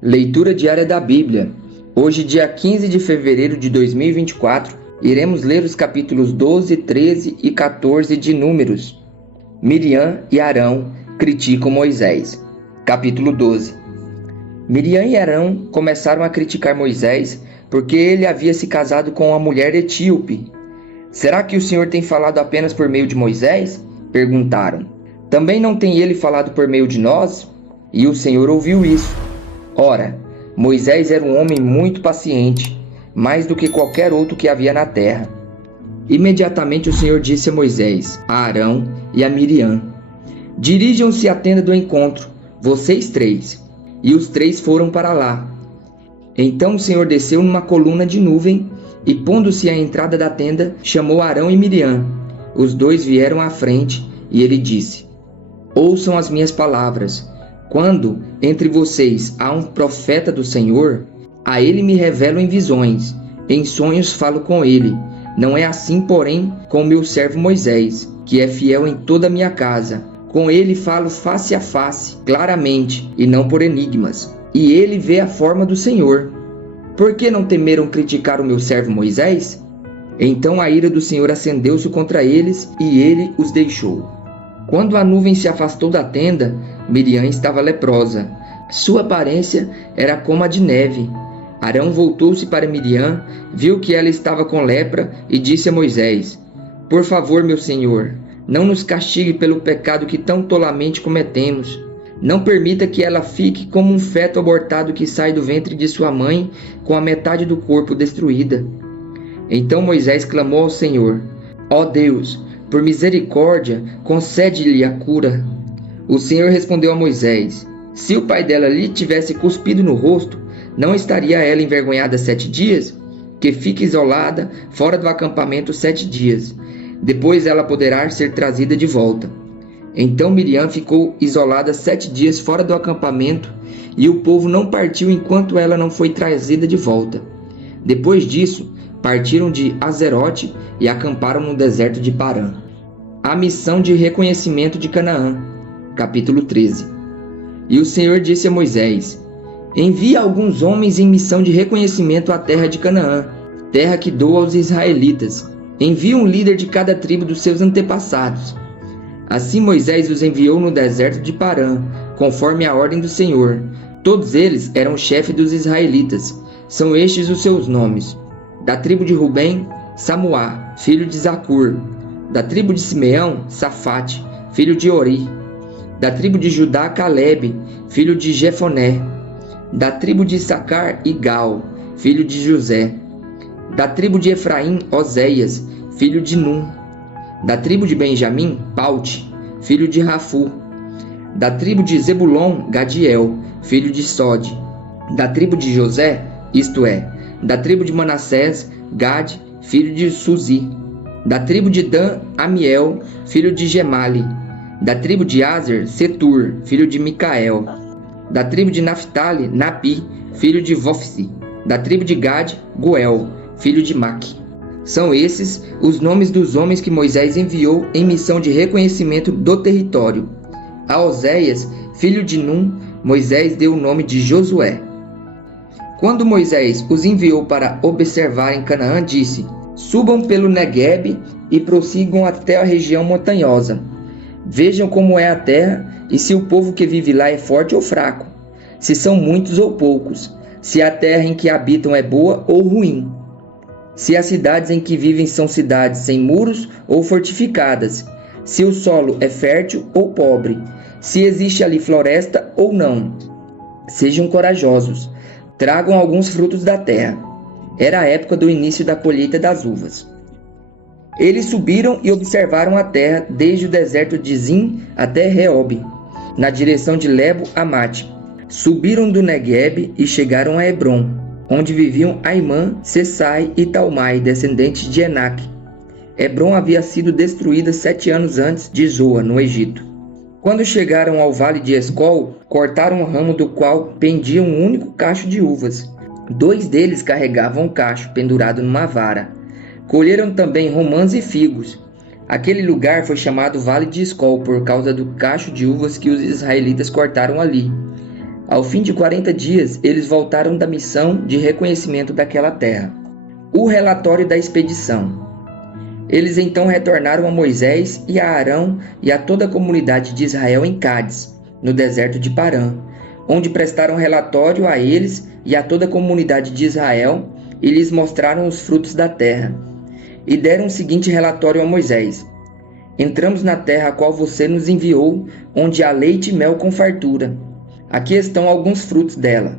Leitura diária da Bíblia. Hoje, dia 15 de fevereiro de 2024, iremos ler os capítulos 12, 13 e 14 de Números. Miriam e Arão criticam Moisés. Capítulo 12. Miriam e Arão começaram a criticar Moisés porque ele havia se casado com uma mulher etíope. Será que o Senhor tem falado apenas por meio de Moisés? Perguntaram. Também não tem ele falado por meio de nós? E o Senhor ouviu isso. Ora, Moisés era um homem muito paciente, mais do que qualquer outro que havia na terra. Imediatamente o Senhor disse a Moisés, a Arão e a Miriam: dirijam-se à tenda do encontro, vocês três. E os três foram para lá. Então o Senhor desceu numa coluna de nuvem e, pondo-se à entrada da tenda, chamou Arão e Miriam. Os dois vieram à frente e ele disse: ouçam as minhas palavras. Quando entre vocês há um profeta do Senhor, a ele me revelo em visões, em sonhos falo com ele. Não é assim, porém, com meu servo Moisés, que é fiel em toda a minha casa. Com ele falo face a face, claramente, e não por enigmas. E ele vê a forma do Senhor. Por que não temeram criticar o meu servo Moisés? Então a ira do Senhor acendeu-se contra eles, e ele os deixou. Quando a nuvem se afastou da tenda, Miriam estava leprosa. Sua aparência era como a de neve. Arão voltou-se para Miriam, viu que ela estava com lepra e disse a Moisés: por favor, meu senhor, não nos castigue pelo pecado que tão tolamente cometemos. Não permita que ela fique como um feto abortado que sai do ventre de sua mãe com a metade do corpo destruída. Então Moisés clamou ao Senhor: ó Deus, por misericórdia, concede-lhe a cura. O Senhor respondeu a Moisés: se o pai dela lhe tivesse cuspido no rosto, não estaria ela envergonhada 7 dias? Que fique isolada, fora do acampamento 7 dias. Depois ela poderá ser trazida de volta. Então Miriam ficou isolada 7 dias fora do acampamento, e o povo não partiu enquanto ela não foi trazida de volta. Depois disso, partiram de Azerote e acamparam no deserto de Parã. A missão de reconhecimento de Canaã. Capítulo 13. E o Senhor disse a Moisés: envia alguns homens em missão de reconhecimento à terra de Canaã, terra que dou aos israelitas. Envia um líder de cada tribo dos seus antepassados. Assim Moisés os enviou no deserto de Parã, conforme a ordem do Senhor. Todos eles eram chefes dos israelitas. São estes os seus nomes: da tribo de Rubem, Samuá, filho de Zacur; da tribo de Simeão, Safate, filho de Ori; da tribo de Judá, Calebe, filho de Jefoné; da tribo de Issacar, Igal, filho de José; da tribo de Efraim, Oséias, filho de Num; da tribo de Benjamim, Paute, filho de Rafu; da tribo de Zebulon, Gadiel, filho de Sode; da tribo de José, isto é, da tribo de Manassés, Gade, filho de Suzi; da tribo de Dan, Amiel, filho de Gemali; da tribo de Aser, Setur, filho de Micael; da tribo de Naphtali, Napi, filho de Vofsi; da tribo de Gade, Goel, filho de Maque. São esses os nomes dos homens que Moisés enviou em missão de reconhecimento do território. A Oséias, filho de Num, Moisés deu o nome de Josué. Quando Moisés os enviou para observar em Canaã, disse: subam pelo Neguebe e prossigam até a região montanhosa. Vejam como é a terra e se o povo que vive lá é forte ou fraco, se são muitos ou poucos, se a terra em que habitam é boa ou ruim, se as cidades em que vivem são cidades sem muros ou fortificadas, se o solo é fértil ou pobre, se existe ali floresta ou não. Sejam corajosos, tragam alguns frutos da terra. Era a época do início da colheita das uvas. Eles subiram e observaram a terra desde o deserto de Zim até Reob, na direção de Lebo-Amate. Subiram do Neguebe e chegaram a Hebron, onde viviam Aimã, Sessai e Talmai, descendentes de Enaque. Hebron havia sido destruída 7 anos antes de Zoa, no Egito. Quando chegaram ao vale de Escol, cortaram um ramo do qual pendia um único cacho de uvas. 2 deles carregavam um cacho pendurado numa vara. Colheram também romãs e figos. Aquele lugar foi chamado Vale de Escol por causa do cacho de uvas que os israelitas cortaram ali. Ao fim de 40 dias, eles voltaram da missão de reconhecimento daquela terra. O relatório da expedição. Eles então retornaram a Moisés e a Arão e a toda a comunidade de Israel em Cádiz, no deserto de Parã, onde prestaram relatório a eles e a toda a comunidade de Israel e lhes mostraram os frutos da terra. E deram o seguinte relatório a Moisés: Entramos na terra a qual você nos enviou, onde há leite e mel com fartura. Aqui estão alguns frutos dela.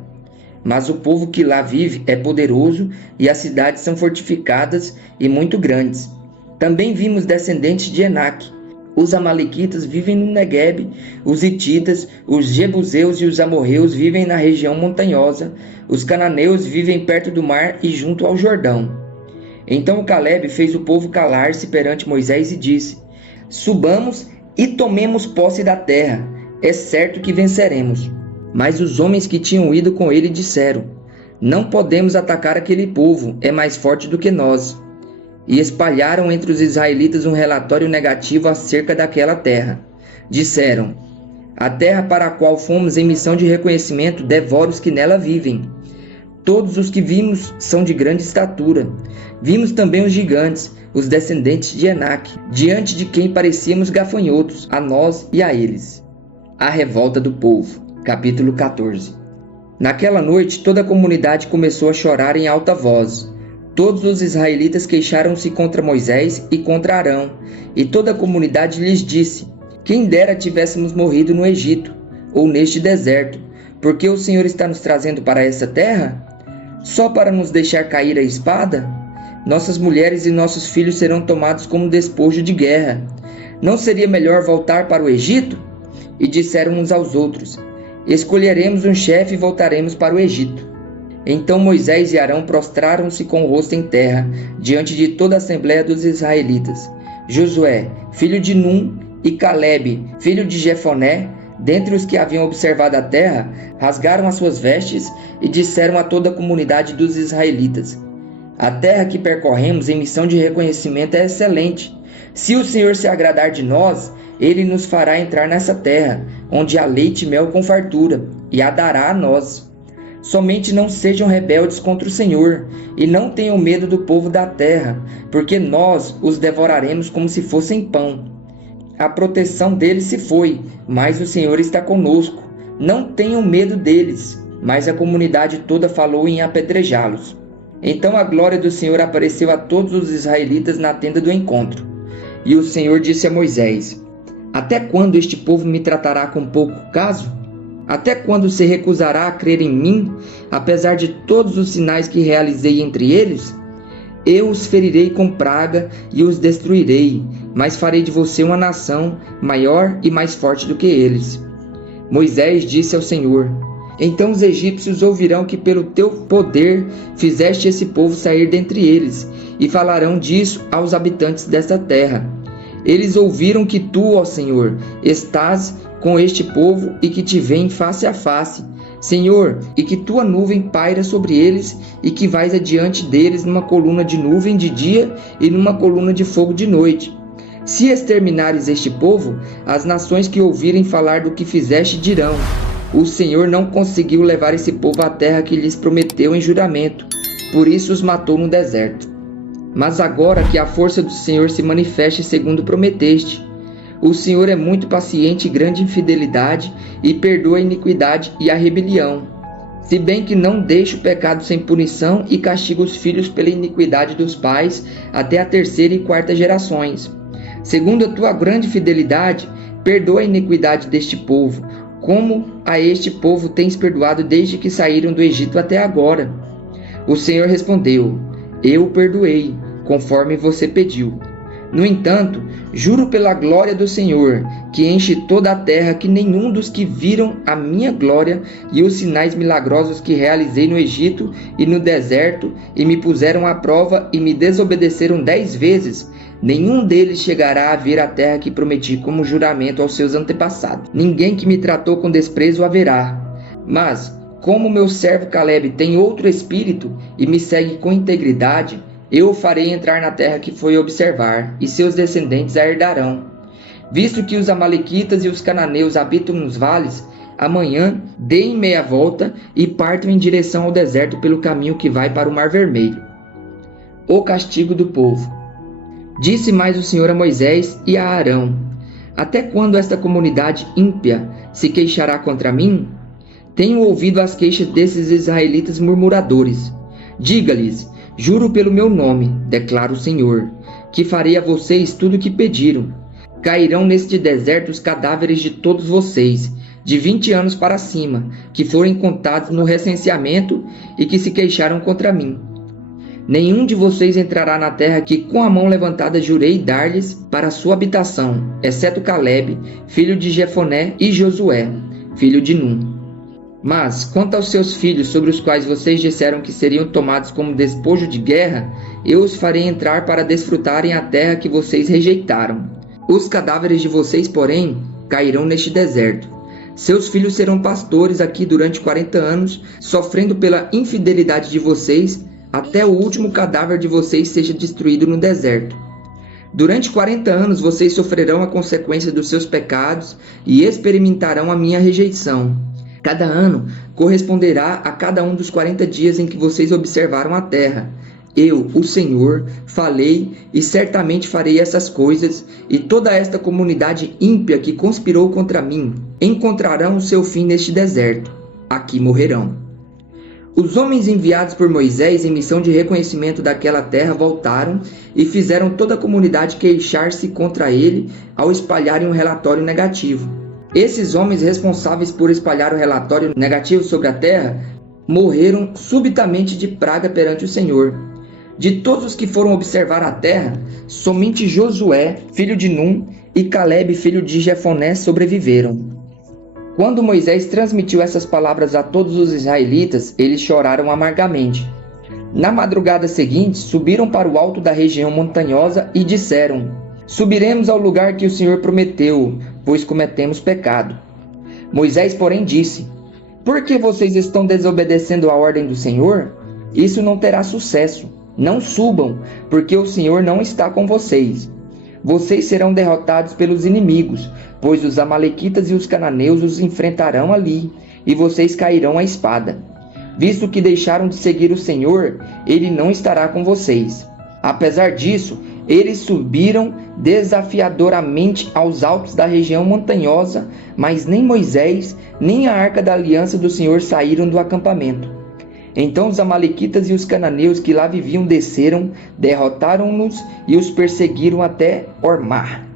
Mas o povo que lá vive é poderoso e as cidades são fortificadas e muito grandes. Também vimos descendentes de Enaque. Os amalequitas vivem no Neguebe, os hititas, os jebuseus e os amorreus vivem na região montanhosa, os cananeus vivem perto do mar e junto ao Jordão. Então o Calebe fez o povo calar-se perante Moisés e disse: Subamos e tomemos posse da terra, é certo que venceremos. Mas os homens que tinham ido com ele disseram: Não podemos atacar aquele povo, é mais forte do que nós. E espalharam entre os israelitas um relatório negativo acerca daquela terra. Disseram: A terra para a qual fomos em missão de reconhecimento devora os que nela vivem. Todos os que vimos são de grande estatura. Vimos também os gigantes, os descendentes de Enaque, diante de quem parecíamos gafanhotos, a nós e a eles. A revolta do povo. Capítulo 14. Naquela noite toda a comunidade começou a chorar em alta voz. Todos os israelitas queixaram-se contra Moisés e contra Arão, e toda a comunidade lhes disse: Quem dera tivéssemos morrido no Egito, ou neste deserto, porque o Senhor está nos trazendo para essa terra? Só para nos deixar cair a espada? Nossas mulheres e nossos filhos serão tomados como despojo de guerra. Não seria melhor voltar para o Egito? E disseram uns aos outros: Escolheremos um chefe e voltaremos para o Egito. Então Moisés e Arão prostraram-se com o rosto em terra, diante de toda a assembléia dos israelitas. Josué, filho de Num, e Calebe, filho de Jefoné, dentre os que haviam observado a terra, rasgaram as suas vestes e disseram a toda a comunidade dos israelitas: A terra que percorremos em missão de reconhecimento é excelente. Se o Senhor se agradar de nós, Ele nos fará entrar nessa terra, onde há leite e mel com fartura, e a dará a nós. Somente não sejam rebeldes contra o Senhor, e não tenham medo do povo da terra, porque nós os devoraremos como se fossem pão. A proteção deles se foi, mas o Senhor está conosco. Não tenham medo deles. Mas a comunidade toda falou em apedrejá-los. Então a glória do Senhor apareceu a todos os israelitas na tenda do encontro. E o Senhor disse a Moisés: Até quando este povo me tratará com pouco caso? Até quando se recusará a crer em mim, apesar de todos os sinais que realizei entre eles? Eu os ferirei com praga e os destruirei, mas farei de você uma nação maior e mais forte do que eles. Moisés disse ao Senhor: Então os egípcios ouvirão que pelo teu poder fizeste esse povo sair dentre eles, e falarão disso aos habitantes desta terra. Eles ouviram que tu, ó Senhor, estás com este povo e que te veem face a face, Senhor, e que tua nuvem paira sobre eles e que vais adiante deles numa coluna de nuvem de dia e numa coluna de fogo de noite. Se exterminares este povo, as nações que ouvirem falar do que fizeste dirão: O Senhor não conseguiu levar esse povo à terra que lhes prometeu em juramento, por isso os matou no deserto. Mas agora que a força do Senhor se manifeste segundo prometeste. O Senhor é muito paciente e grande em fidelidade e perdoa a iniquidade e a rebelião. Se bem que não deixa o pecado sem punição e castiga os filhos pela iniquidade dos pais até a terceira e quarta gerações. Segundo a tua grande fidelidade, perdoa a iniquidade deste povo, como a este povo tens perdoado desde que saíram do Egito até agora. O Senhor respondeu: Eu o perdoei, conforme você pediu. No entanto, juro pela glória do Senhor, que enche toda a terra, que nenhum dos que viram a minha glória e os sinais milagrosos que realizei no Egito e no deserto, e me puseram à prova e me desobedeceram 10 vezes, nenhum deles chegará a ver a terra que prometi como juramento aos seus antepassados. Ninguém que me tratou com desprezo haverá. Mas, como meu servo Calebe tem outro espírito e me segue com integridade, eu o farei entrar na terra que foi observar, e seus descendentes a herdarão. Visto que os amalequitas e os cananeus habitam nos vales, amanhã deem meia volta e partam em direção ao deserto pelo caminho que vai para o Mar Vermelho. O castigo do povo. Disse mais o Senhor a Moisés e a Arão: Até quando esta comunidade ímpia se queixará contra mim? Tenho ouvido as queixas desses israelitas murmuradores. Diga-lhes: Juro pelo meu nome, declara o Senhor, que farei a vocês tudo o que pediram. Cairão neste deserto os cadáveres de todos vocês, de 20 anos para cima, que foram contados no recenseamento e que se queixaram contra mim. Nenhum de vocês entrará na terra que com a mão levantada jurei dar-lhes para a sua habitação, exceto Calebe, filho de Jefoné, e Josué, filho de Num. Mas, quanto aos seus filhos, sobre os quais vocês disseram que seriam tomados como despojo de guerra, eu os farei entrar para desfrutarem a terra que vocês rejeitaram. Os cadáveres de vocês, porém, cairão neste deserto. Seus filhos serão pastores aqui durante 40 anos, sofrendo pela infidelidade de vocês, até o último cadáver de vocês seja destruído no deserto. Durante 40 anos vocês sofrerão a consequência dos seus pecados e experimentarão a minha rejeição. Cada ano corresponderá a cada um dos 40 dias em que vocês observaram a terra. Eu, o Senhor, falei e certamente farei essas coisas, e toda esta comunidade ímpia que conspirou contra mim encontrarão o seu fim neste deserto. Aqui morrerão. Os homens enviados por Moisés em missão de reconhecimento daquela terra voltaram e fizeram toda a comunidade queixar-se contra ele ao espalharem um relatório negativo. Esses homens responsáveis por espalhar o relatório negativo sobre a terra morreram subitamente de praga perante o Senhor. De todos os que foram observar a terra, somente Josué, filho de Num, e Calebe, filho de Jefoné, sobreviveram. Quando Moisés transmitiu essas palavras a todos os israelitas, eles choraram amargamente. Na madrugada seguinte, subiram para o alto da região montanhosa e disseram: Subiremos ao lugar que o Senhor prometeu, pois cometemos pecado. Moisés, porém, disse: Por que vocês estão desobedecendo a ordem do Senhor? Isso não terá sucesso. Não subam, porque o Senhor não está com vocês. Vocês serão derrotados pelos inimigos, pois os amalequitas e os cananeus os enfrentarão ali, e vocês cairão à espada. Visto que deixaram de seguir o Senhor, Ele não estará com vocês. Apesar disso, eles subiram desafiadoramente aos altos da região montanhosa, mas nem Moisés, nem a arca da aliança do Senhor saíram do acampamento. Então os amalequitas e os cananeus que lá viviam desceram, derrotaram-nos e os perseguiram até Ormá.